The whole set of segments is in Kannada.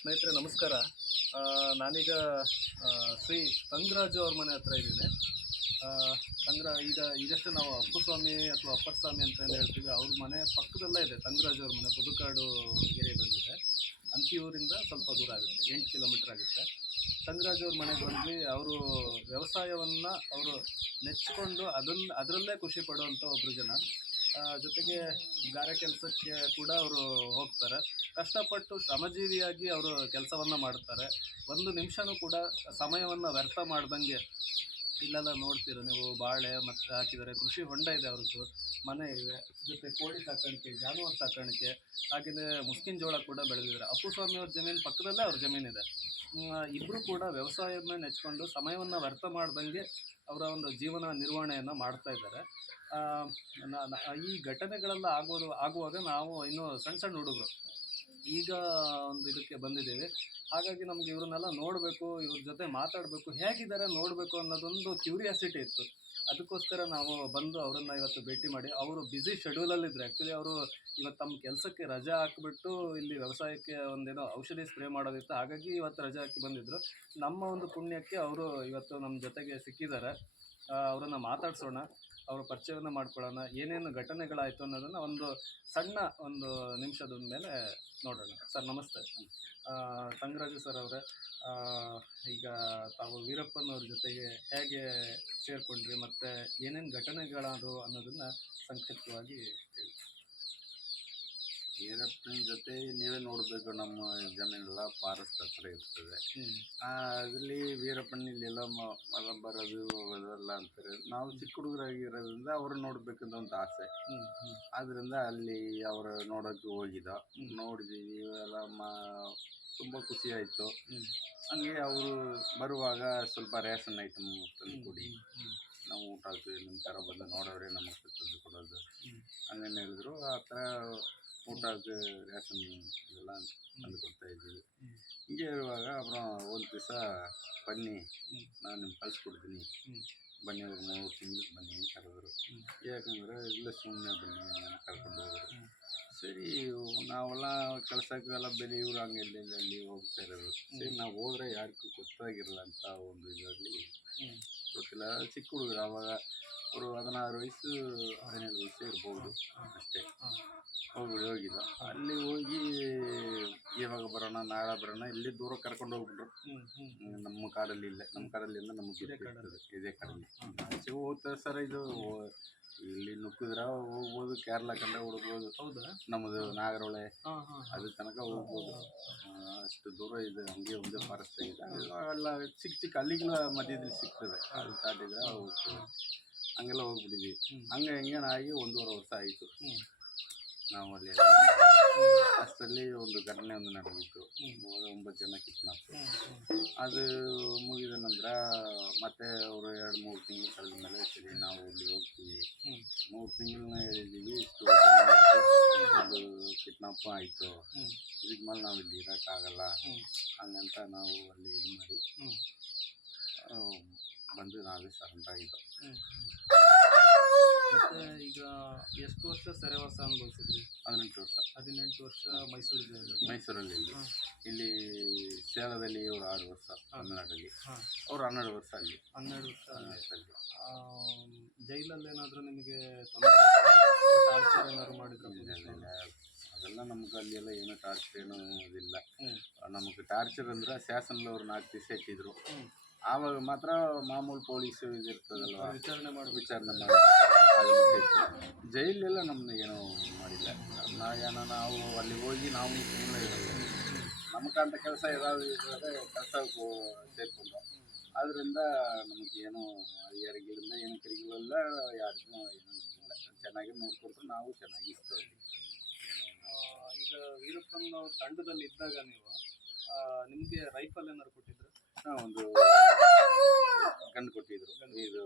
ಸ್ನೇಹಿತರೆ ನಮಸ್ಕಾರ. ನಾನೀಗ ಶ್ರೀ ತಂಗರಾಜು ಅವ್ರ ಮನೆ ಹತ್ರ ಇದ್ದೀನಿ. ಆ, ಈಗಷ್ಟೇ ನಾವು ಅಪ್ಪುಸ್ವಾಮಿ ಅಥವಾ ಅಪ್ಪರ್ ಸ್ವಾಮಿ ಅಂತ ಏನು ಹೇಳ್ತೀವಿ, ಅವ್ರ ಮನೆ ಪಕ್ಕದಲ್ಲೇ ಇದೆ ತಂಗರಾಜು ಅವ್ರ ಮನೆ. ಪುದುಕಾಡು ಏರಿಯಾದಲ್ಲಿದೆ. ಅಂಕಿಯೂರಿಂದ ಸ್ವಲ್ಪ ದೂರ ಆಗುತ್ತೆ, 8 ಕಿಲೋಮೀಟ್ರ್ ಆಗುತ್ತೆ. ತಂಗರಾಜು ಅವ್ರ ಮನೆಗೆ ಬಂದ್ವಿ. ಅವರು ವ್ಯವಸಾಯವನ್ನು ಅವರು ನೆಚ್ಚಿಕೊಂಡು ಅದರಲ್ಲೇ ಖುಷಿ ಪಡುವಂಥ ಒಬ್ಬರು ಜನ. ಜೊತೆಗೆ ಗಾರೆ ಕೆಲಸಕ್ಕೆ ಕೂಡ ಅವರು ಹೋಗ್ತಾರೆ. ಕಷ್ಟಪಟ್ಟು ಶ್ರಮಜೀವಿಯಾಗಿ ಅವರು ಕೆಲಸವನ್ನು ಮಾಡ್ತಾರೆ. ಒಂದು ನಿಮಿಷನೂ ಕೂಡ ಸಮಯವನ್ನು ವ್ಯರ್ಥ ಮಾಡ್ದಂಗೆ. ಇಲ್ಲೆಲ್ಲ ನೋಡ್ತೀರ ನೀವು, ಬಾಳೆ ಮತ್ತು ಹಾಕಿದ್ದಾರೆ, ಕೃಷಿ ಹೊಂಡ ಇದೆ ಅವ್ರದ್ದು, ಮನೆ ಇದೆ, ಜೊತೆ ಕೋಳಿ ಸಾಕಾಣಿಕೆ, ಜಾನುವಾರು ಸಾಕಾಣಿಕೆ, ಹಾಗೆಯೇ ಮುಸ್ಕಿನ ಜೋಳ ಕೂಡ ಬೆಳೆದಿದ್ದಾರೆ. ಅಪ್ಪುಸ್ವಾಮಿ ಅವ್ರ ಜಮೀನು ಪಕ್ಕದಲ್ಲೇ ಅವ್ರ ಜಮೀನಿದೆ. ಇಬ್ಬರು ಕೂಡ ವ್ಯವಸಾಯವನ್ನೇ ನೆಚ್ಕೊಂಡು ಸಮಯವನ್ನು ವ್ಯರ್ಥ ಮಾಡ್ದಂಗೆ ಅವರ ಒಂದು ಜೀವನ ನಿರ್ವಹಣೆಯನ್ನು ಮಾಡ್ತಾ ಇದ್ದಾರೆ. ಈ ಘಟನೆಗಳೆಲ್ಲ ಆಗುವಾಗ ನಾವು ಇನ್ನೂ ಸಣ್ಣ ಸಣ್ಣ ಹುಡುಗರು, ಈಗ ಒಂದು ಇದಕ್ಕೆ ಬಂದಿದ್ದೇವೆ. ಹಾಗಾಗಿ ನಮ್ಗೆ ಇವ್ರನ್ನೆಲ್ಲ ನೋಡಬೇಕು, ಇವ್ರ ಜೊತೆ ಮಾತಾಡಬೇಕು, ಹೇಗಿದ್ದಾರೆ ನೋಡಬೇಕು ಅನ್ನೋದೊಂದು ಕ್ಯೂರಿಯಾಸಿಟಿ ಇತ್ತು. ಅದಕ್ಕೋಸ್ಕರ ನಾವು ಬಂದು ಅವರನ್ನು ಇವತ್ತು ಭೇಟಿ ಮಾಡಿ. ಅವರು ಬ್ಯುಸಿ ಶೆಡ್ಯೂಲಲ್ಲಿದ್ದರು. ಆ್ಯಕ್ಚುಲಿ ಅವರು ಇವತ್ತು ತಮ್ಮ ಕೆಲಸಕ್ಕೆ ರಜೆ ಹಾಕಿಬಿಟ್ಟು ಇಲ್ಲಿ ವ್ಯವಸಾಯಕ್ಕೆ ಒಂದೇನೋ ಔಷಧಿ ಸ್ಪ್ರೇ ಮಾಡೋದಿತ್ತು, ಹಾಗಾಗಿ ಇವತ್ತು ರಜೆ ಹಾಕಿ ಬಂದಿದ್ದರು. ನಮ್ಮ ಒಂದು ಪುಣ್ಯಕ್ಕೆ ಅವರು ಇವತ್ತು ನಮ್ಮ ಜೊತೆಗೆ ಸಿಕ್ಕಿದ್ದಾರೆ. ಅವರನ್ನು ಮಾತಾಡ್ಸೋಣ, ಅವರ ಪರಿಚಯವನ್ನು ಮಾಡ್ಕೊಳ್ಳೋಣ, ಏನೇನು ಘಟನೆಗಳಾಯಿತು ಅನ್ನೋದನ್ನು ಸಣ್ಣ ಒಂದು ನಿಮಿಷದ ಮೇಲೆ ನೋಡೋಣ. ಸರ್ ನಮಸ್ತೆ. ತಂಗರಾಜು ಸರ್ ಅವರೇ, ಈಗ ತಾವು ವೀರಪ್ಪನವ್ರ ಜೊತೆಗೆ ಹೇಗೆ ಸೇರಿಕೊಂಡ್ರಿ ಮತ್ತು ಏನೇನು ಘಟನೆಗಳಾದವು ಅನ್ನೋದನ್ನು ಸಂಕ್ಷಿಪ್ತವಾಗಿ ಹೇಳಿ. ವೀರಪ್ಪನ ಜೊತೆ ನೀವೇ ನೋಡಬೇಕು, ನಮ್ಮ ಜಮೀನೆಲ್ಲ ಫಾರೆಸ್ಟ್ ಹತ್ರ ಇರ್ತದೆ. ಅದರಲ್ಲಿ ವೀರಪ್ಪನ ಇಲ್ಲೆಲ್ಲ ಮಲ ಬರೋದು ಹೋಗೋದೆಲ್ಲ ಅಂತಾರೆ. ನಾವು ಚಿಕ್ಕ ಹುಡುಗರಾಗಿರೋದ್ರಿಂದ ಅವ್ರು ನೋಡ್ಬೇಕಂತ ಒಂದು ಆಸೆ. ಆದ್ದರಿಂದ ಅಲ್ಲಿ ಅವರು ನೋಡೋಕ್ಕೆ ನೋಡಿದ್ದೀವಿ ಎಲ್ಲ. ತುಂಬ ಖುಷಿ ಆಯಿತು. ಹಂಗೆ ಅವರು ಬರುವಾಗ ಸ್ವಲ್ಪ ರೇಷನ್ ಐಟಮ್ ತಂದು ಕೊಡಿ, ನಾವು ಊಟ ಆಗ್ತೀವಿ, ನಿಮ್ಮ ಥರ ಬಂದು ನೋಡೋರೆ ನಮಗೆ ತಂದು ಕೊಡೋದು ಹಂಗೇನು ಹೇಳಿದ್ರು. ಆ ಥರ ಊಟಕ್ಕೆ ರೇಷನ್ ಇದೆಲ್ಲ ತಂದು ಕೊಡ್ತಾಯಿದ್ದೀವಿ. ಹಿಂಗೆ ಇರುವಾಗ ಅப்புறம் ಒಂದು ದಿವಸ ಬನ್ನಿ, ನಾನು ನಿಮ್ಗೆ ಕಳಿಸ್ಕೊಡ್ತೀನಿ, ಬನ್ನಿ, ಅವ್ರು 3 ತಿಂಗ್ಳಿಗೆ ಬನ್ನಿ ಅಂತ ಕರೆದ್ರು. ಯಾಕಂದರೆ ಇಲ್ಲ ಸುಮ್ಮನೆ ಬನ್ನಿ ಅಂತ ಕರ್ಕೊಂಡು ಹೋದರು. ಸರಿ, ನಾವೆಲ್ಲ ಕೆಲಸಕ್ಕೆಲ್ಲ ಬೆಲೆಯೂರು ಹಂಗೆಲ್ಲ ಅಲ್ಲಿ ಹೋಗ್ತಾ ಇರೋದು. ಸರಿ, ನಾವು ಹೋದರೆ ಯಾರಿಗೂ ಗೊತ್ತಾಗಿರಲ್ಲ ಅಂತ ಒಂದು ಇದರಲ್ಲಿ ಗೊತ್ತಿಲ್ಲ. ಚಿಕ್ಕ ಹುಡುಗರು ಆವಾಗ, ಅವರು 16 ವಯಸ್ಸು 17 ವಯಸ್ಸು ಇರ್ಬೋದು ಅಷ್ಟೇ. ಹೋಗಿದ್ದು ಅಲ್ಲಿ ಹೋಗಿ ಇವಾಗ ಬರೋಣ ನಾಳೆ ಬರೋಣ, ಇಲ್ಲಿ ದೂರ ಕರ್ಕೊಂಡು ಹೋಗ್ಬಿಟ್ರು. ನಮ್ಮ ಕಾಡಲ್ಲಿ ಅಂದ್ರೆ ನಮಗೆ ಇದೇ ಕಾಡಲ್ಲಿ ಆಚೆ ಹೋಗ್ತಾರೆ ಸರ್. ಇದು ಇಲ್ಲಿ ನುಗ್ಗಿದ್ರೆ ಹೋಗ್ಬೋದು, ಕೇರಳ ಕಂಡ ಹುಡುಗ್ಬೋದು. ನಮ್ಮದು ನಾಗರಹೊಳೆ ಅದ್ರ ತನಕ ಹೋಗ್ಬೋದು, ಅಷ್ಟು ದೂರ ಇದೆ. ಹಂಗೆ ಒಂದೇ ಫಾರೆಸ್ಟ್ ಆಗಿದೆ ಎಲ್ಲ. ಚಿಕ್ಕ ಅಲ್ಲಿಗೆಲ್ಲ ಮಧ್ಯದಲ್ಲಿ ಸಿಗ್ತದೆ, ಅದು ತಾಟಿದ್ರೆ ಹೋಗ್ತದೆ. ಹಂಗೆಲ್ಲ ಹೋಗ್ಬಿಟ್ಟಿದ್ವಿ. ಹಂಗೇನಾಗಿ 1.5 ವರ್ಷ ಆಯಿತು. ನಾವು ಅಲ್ಲಿ ಅಷ್ಟರಲ್ಲಿ ಒಂದು ಘಟನೆ ನಡೆದಿತ್ತು. 9 ಜನ ಕಿಡ್ನಾಪ್. ಅದು ಮುಗಿದ ನಂತರ ಮತ್ತೆ ಅವರು 2-3 ತಿಂಗಳು ಕಳೆದ ಮೇಲೆ ಸರಿ ನಾವು ಇಲ್ಲಿ ಹೋಗ್ತೀವಿ. 3 ತಿಂಗಳನ್ನ ಹೇಳಿದ್ದೀವಿ, ಇಷ್ಟು ಅದು ಕಿಡ್ನಾಪ್ ಆಯಿತು, ಇದಕ್ಕೆ ಮೇಲೆ ನಾವು ಇಲ್ಲಿ ಇರೋಕ್ಕಾಗಲ್ಲ ಹಂಗಂತ ನಾವು ಅಲ್ಲಿ ಇದು ಮಾಡಿ ಬಂದು ನಾವೇ ಸರೆಂಡರ್ ಆಗಿದ್ದು. ಮತ್ತು ಈಗ ಎಷ್ಟು ವರ್ಷ ಸೆರೆವಾಸ ಅನುಭವಿಸಿದ್ರಿ? 18 ವರ್ಷ ಮೈಸೂರಲ್ಲಿ. ಇಲ್ಲಿ ಸೇಲದಲ್ಲಿ ಇವರು 6 ವರ್ಷ, ತಮಿಳ್ನಾಡಲ್ಲಿ ಅವರು 12 ವರ್ಷ ಅಲ್ಲಿ. 12 ವರ್ಷ ಅಲ್ಲಿ. ಜೈಲಲ್ಲಿ ಏನಾದರೂ ನಿಮಗೆ ತೊಂದರೆ ಟಾರ್ಚರ್ ಏನಾದ್ರು ಮಾಡಿದ್ರು? ಅದೆಲ್ಲ ನಮ್ಗೆ ಅಲ್ಲಿ ಎಲ್ಲ ಏನೋ ಟಾರ್ಚರ್ ಏನೋ ಇದಿಲ್ಲ. ನಮಗೆ ಟಾರ್ಚರ್ ಅಂದ್ರೆ ಸ್ಟೇಷನ್ಲವ್ರು 4 ದಿವಸ ಇಟ್ಟಿದ್ರು. ಆವಾಗ ಮಾತ್ರ ಮಾಮೂಲು ಪೊಲೀಸು ಇದಿರ್ತದಲ್ವ, ವಿಚಾರಣೆ ಮಾಡಿ. ಜೈಲೆಲ್ಲ ನಮ್ಮನ್ನ ಏನೋ ಮಾಡಿಲ್ಲ. ನಾವು ಅಲ್ಲಿ ಹೋಗಿ ನಾವು ಸುಮ್ಮನೆ ಇರೋದು, ನಮಗಂತ ಕೆಲಸ ಏನಾದ್ರು ಇದ್ದರೆ ಕೆಲಸಕ್ಕೆ ಸೇರಿಕೊಂಡು. ಆದ್ದರಿಂದ ನಮಗೇನು ಯಾರಿಗಿಲ್ಲ, ಏನು ಕರಿಗಳಿಲ್ಲ, ಯಾರಿಗೂ ಏನೂ ಇಲ್ಲ. ಚೆನ್ನಾಗಿ ನೋಡ್ಕೊಂಡ್ರು, ನಾವು ಚೆನ್ನಾಗಿ ಇರ್ತೇವೆ. ಈಗ ವೀರಪ್ಪನ್ ಅವ್ರ ತಂಡದಲ್ಲಿ ಇದ್ದಾಗ ನೀವು ನಿಮಗೆ ರೈಫಲ್ ಏನಾದ್ರು ಕೊಟ್ಟಿದ್ರು? ಒಂದು ಗಂಡು ಕೊಟ್ಟಿದ್ರು, ಇದು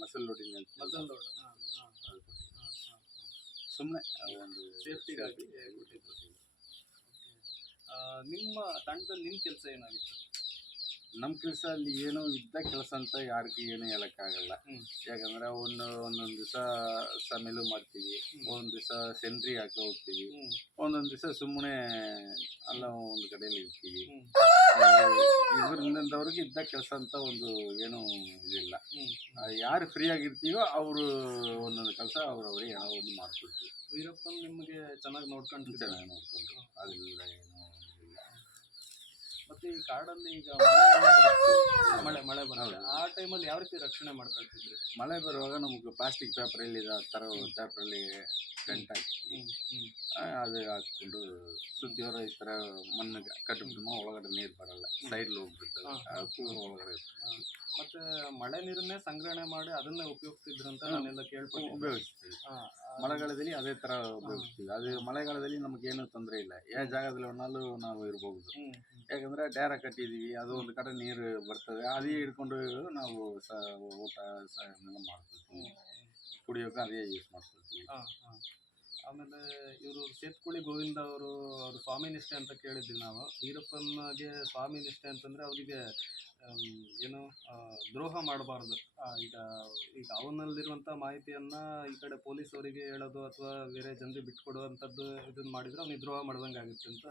ಮಸಲ್ ಲೋಡಿಂಗ್ ಅಂತ. ಅದು ಕೊಟ್ಟಿದ್ರು ಸುಮ್ಮನೆ ಒಂದು ಸೇಫ್ಟಿಗಾಗಿ ಕೊಟ್ಟಿದ್ರು. ನಿಮ್ಮ ತಂಡದಲ್ಲಿ ನಿಮ್ಮ ಕೆಲಸ ಏನಾಗಿತ್ತು? ನಮ್ಮ ಕೆಲಸ ಅಲ್ಲಿ ಏನೋ ಇದ್ದ ಕೆಲಸ ಅಂತ ಯಾರಿಗೂ ಏನು ಹೇಳೋಕ್ಕಾಗಲ್ಲ. ಯಾಕಂದರೆ ಒಂದೊಂದು ದಿವಸ ಸಮೇಲು ಮಾಡ್ತೀವಿ, ಒಂದು ದಿವಸ ಸೆಂಟ್ರಿ ಹಾಕಿ ಹೋಗ್ತೀವಿ, ಒಂದೊಂದು ದಿವಸ ಸುಮ್ಮನೆ ಅಲ್ಲ ಒಂದು ಕಡೆಯಲ್ಲಿ ಇರ್ತೀವಿ. ಹ್ಮ್. ಇವರಿಂದವ್ರಿಗೆ ಇದ್ದ ಕೆಲಸ ಅಂತ ಒಂದು ಏನೂ ಇದಿಲ್ಲ. ಹ್ಮ್. ಯಾರು ಫ್ರೀ ಆಗಿರ್ತೀವೋ ಅವರು ಒಂದೊಂದು ಕೆಲಸ ಅವ್ರವ್ರಿಗೆ ಏನೋ ಒಂದು ಮಾಡ್ಕೊಡ್ತೀವಿ. ವೀರಪ್ಪನ್ ನಿಮಗೆ ಚೆನ್ನಾಗಿ ನೋಡ್ಕೊಂತಿದ್ದ. ಚೆನ್ನಾಗಿ ನೋಡ್ಕೊಂಡು ಅದರಿಂದ ಏನೂ ಇಲ್ಲ. ಮತ್ತೆ ಈ ಕಾಡಲ್ಲಿ ಈಗ ಮಳೆ ಬರುತ್ತೆ, ಆ ಟೈಮಲ್ಲಿ ಯಾವ ರೀತಿ ರಕ್ಷಣೆ ಮಾಡ್ಕೊಳ್ತಿದ್ರಿ? ಮಳೆ ಬರುವಾಗ ನಮಗೆ ಪ್ಲಾಸ್ಟಿಕ್ ಪೇಪರಲ್ಲಿ ಆ ಥರ ಪೇಪರಲ್ಲಿ ಟೆಂಟ್ ಹಾಕಿ ಹ್ಮ್. ಹ್ಮ್. ಅದು ಹಾಕ್ಕೊಂಡು ಸುತ್ತಿವರ ಈ ಥರ ಮಣ್ಣು ಕಟ್ಟಿಬಿಟ್ಟು ಒಳಗಡೆ ನೀರು ಬರಲ್ಲ, ಸೈಡ್ಲಿ ಹೋಗ್ಬಿಡ್ತದೆ, ಅದಕ್ಕೂ ಒಳಗಡೆ ಹಾ. ಮತ್ತೆ ಮಳೆ ನೀರನ್ನೇ ಸಂಗ್ರಹಣೆ ಮಾಡಿ ಅದನ್ನೇ ಉಪಯೋಗಿಸ್ತಿದ್ರಂತ ನಾನೆಲ್ಲ ಕೇಳ್ಕೊಂಡು ಉಪಯೋಗಿಸ್ತೀವಿ. ಮಳೆಗಾಲದಲ್ಲಿ ಅದೇ ಥರ ಉಪಯೋಗಿಸ್ತೀವಿ. ಅದು ಮಳೆಗಾಲದಲ್ಲಿ ನಮಗೇನು ತೊಂದರೆ ಇಲ್ಲ, ಯಾವ ಜಾಗದಲ್ಲಿ ಒಣಾಲು ನಾವು ಇರ್ಬೋದು. ಯಾಕಂದರೆ ಡೇರ ಕಟ್ಟಿದ್ದೀವಿ, ಅದು ಒಂದು ಕಡೆ ನೀರು ಬರ್ತದೆ, ಅದೇ ಹಿಡ್ಕೊಂಡು ನಾವು ಊಟ ಎಲ್ಲ ಮಾಡ್ಕೊಳ್ತೀವಿ, ಕುಡಿಯೋಕೆ ಅದೇ ಯೂಸ್ ಮಾಡ್ಕೊಳ್ತೀವಿ. ಆಮೇಲೆ ಇವರು ಸೇತ್ಕುಳಿ ಗೋವಿಂದ ಅವರು ಸ್ವಾಮಿ ನಿಷ್ಠೆ ಅಂತ ಕೇಳಿದ್ವಿ ನಾವು. ವೀರಪ್ಪನಿಗೆ ಸ್ವಾಮಿ ನಿಷ್ಠೆ ಅಂತಂದರೆ ಅವರಿಗೆ ಏನು ದ್ರೋಹ ಮಾಡಬಾರ್ದು. ಈಗ ಅವನಲ್ಲಿರುವಂಥ ಮಾಹಿತಿಯನ್ನು ಈ ಕಡೆ ಪೊಲೀಸವರಿಗೆ ಹೇಳೋದು ಅಥವಾ ಬೇರೆ ಜನರಿಗೆ ಬಿಟ್ಕೊಡುವಂಥದ್ದು ಇದನ್ನು ಮಾಡಿದರೆ ಅವನಿಗೆ ದ್ರೋಹ ಮಾಡ್ದಂಗೆ ಆಗುತ್ತೆ ಅಂತ.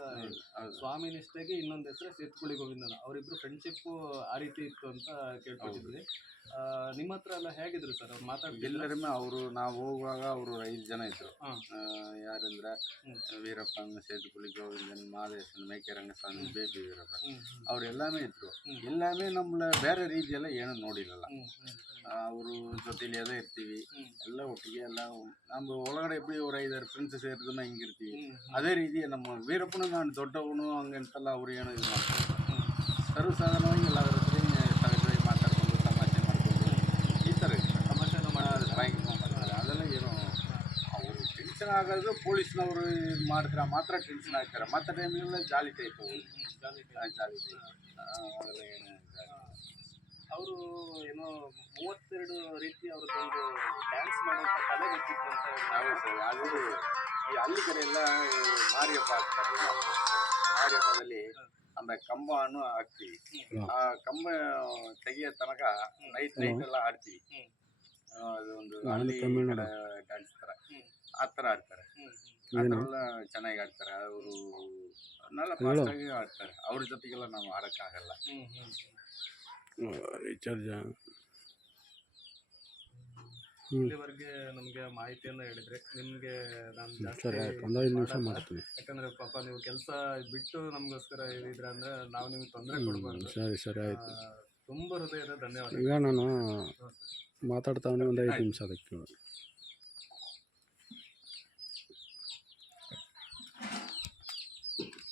ಸ್ವಾಮಿ ನಿಷ್ಠೆಗೆ ಇನ್ನೊಂದು ಹೆಸರು ಸೇತ್ಕುಳಿ ಗೋವಿಂದನ. ಅವರಿಬ್ಬರು ಫ್ರೆಂಡ್ಶಿಪ್ಪು ಆ ರೀತಿ ಇತ್ತು ಅಂತ ಕೇಳ್ಪಟ್ಟಿದ್ವಿ. ನಿಮ್ಮ ಹತ್ರ ಎಲ್ಲ ಹೇಗಿದ್ರು ಸರ್ ಅವ್ರು ಮಾತಾಡ್ತಿದ್ರು? ಎಲ್ಲರಮ್ಮೆ ಅವರು ನಾವು ಹೋಗುವಾಗ ಅವರು 5 ಜನ ಇದ್ದರು. ಯಾರಂದ್ರೆ ವೀರಪ್ಪನ್, ಸೇತುಕುಳಿ ಗೋವಿಂದನ್, ಮಾದೇಶನ್, ಮೇಕೆರಂಗಸ್ವಾಮಿ, ಬೇಬಿ ವೀರಪ್ಪನ್, ಅವರೆಲ್ಲಾமே ಇದ್ರು. ಎಲ್ಲಾமே ನಮ್ಮನ್ನ ಬೇರೆ ರೀತಿಯೆಲ್ಲ ಏನೂ ನೋಡಿರಲ್ಲ. ಅವರು ಜೊತೆಲಿ ಅದೇ ಇರ್ತೀವಿ, ಎಲ್ಲ ಒಟ್ಟಿಗೆ ಎಲ್ಲ ನಮ್ಮ ಒಳಗಡೆ ಎಬ್ಬಡಿ ಅವ್ರು 5-6 ಫ್ರೆಂಡ್ಸ್ ಸೇರಿದ್ರೆ ಹಿಂಗಿರ್ತೀವಿ. ಅದೇ ರೀತಿ ನಮ್ಮ ವೀರಪ್ಪನು ನಾನು ದೊಡ್ಡವನು ಹಂಗಂತಲ್ಲ, ಅವ್ರು ಏನೋ ಇದು ಮಾಡ್ತಾರೆ. ಸರ್ವಸಾಧಾರಣವಾಗಿ ಎಲ್ಲರ ಹತ್ರ ಸಹಜವಾಗಿ ಮಾತಾಡ್ಕೊಂಡು ತಮಾಷೆ ಮಾಡ್ಕೊಂಡು ಈ ಥರ ಇರ್ತಾರೆ. ತಮಾಷೆನೂ ಮಾಡೋದು, ಡ್ರಾಯಿಂಗ್ ಮಾಡ್ತಾರೆ, ಅದೆಲ್ಲ ಏನೋ ಅವರು ಟೆನ್ಷನ್ ಆಗೋದು. ಪೊಲೀಸ್ನವರು ಇದು ಮಾಡಿದ್ರೆ ಮಾತ್ರ ಟೆನ್ಷನ್ ಆಗ್ತಾರೆ. ಮತ್ತೆ ಟೈಮಿಗೆಲ್ಲ ಜಾಲಿ ಟೈಪ್, ಜಾಲಿ ಟೈಪ್ ಅದೆಲ್ಲ ಏನು. ಅವರು ಏನೋ 32 ರೀತಿ ಅವ್ರದ್ದೊಂದು ಡ್ಯಾನ್ಸ್ ಮಾಡೋಂಥ ಕಲೆ ಗೊತ್ತಿತ್ತು ಅಂತ ಸರ್. ಅದು ಈ ಹಳ್ಳಿ ಕಡೆ ಎಲ್ಲ ಮಾರಿ ಹಬ್ಬ ಆಗ್ತಾರಲ್ಲ, ಮಾರಿ ಹಬ್ಬದಲ್ಲಿ ಅಂದರೆ ಕಂಬವನ್ನು ಹಾಕ್ತೀವಿ. ಆ ಕಂಬ ತೆಗಿಯೋ ತನಕ ನೈಟ್ ಎಲ್ಲ ಆಡ್ತೀವಿ. ಅದೊಂದು ಹಳ್ಳಿ ಡ್ಯಾನ್ಸ್ ಥರ ಆ ಥರ ಆಡ್ತಾರೆ. ಆ ಥರ ಎಲ್ಲ ಚೆನ್ನಾಗಿ ಆಡ್ತಾರೆ. ಅವರು ಎಲ್ಲ ಫಾಸ್ಟಾಗಿ ಆಡ್ತಾರೆ. ಅವ್ರ ಜೊತೆಗೆಲ್ಲ ನಾವು ಆಡೋಕ್ಕಾಗಲ್ಲ. ರೀಚಾರ್ಜ್ ಇಲ್ಲಿವರೆಗೆ ನಮಗೆ ಮಾಹಿತಿಯನ್ನು ಹೇಳಿದ್ರೆ ನಿಮಗೆ ನಾನು ಜಾಸ್ತಿ ಸರಿ, 15 ನಿಮಿಷ ಮಾಡ್ತೀನಿ. ಯಾಕಂದರೆ ಪಾಪ ನೀವು ಕೆಲಸ ಬಿಟ್ಟು ನಮಗೋಸ್ಕರ ಹೇಳಿದ್ರೆ ಅಂದರೆ ನಾವು ನಿಮಗೆ ತೊಂದರೆ ಕೊಡಬಾರ್ದು. ಸರಿ ಆಯಿತು. ತುಂಬ ಹೃದಯದ ಧನ್ಯವಾದ. ಈಗ ನಾನು ಮಾತಾಡ್ತಾವನೆ ಒಂದು 5 ನಿಮಿಷ ಅದಕ್ಕೆ.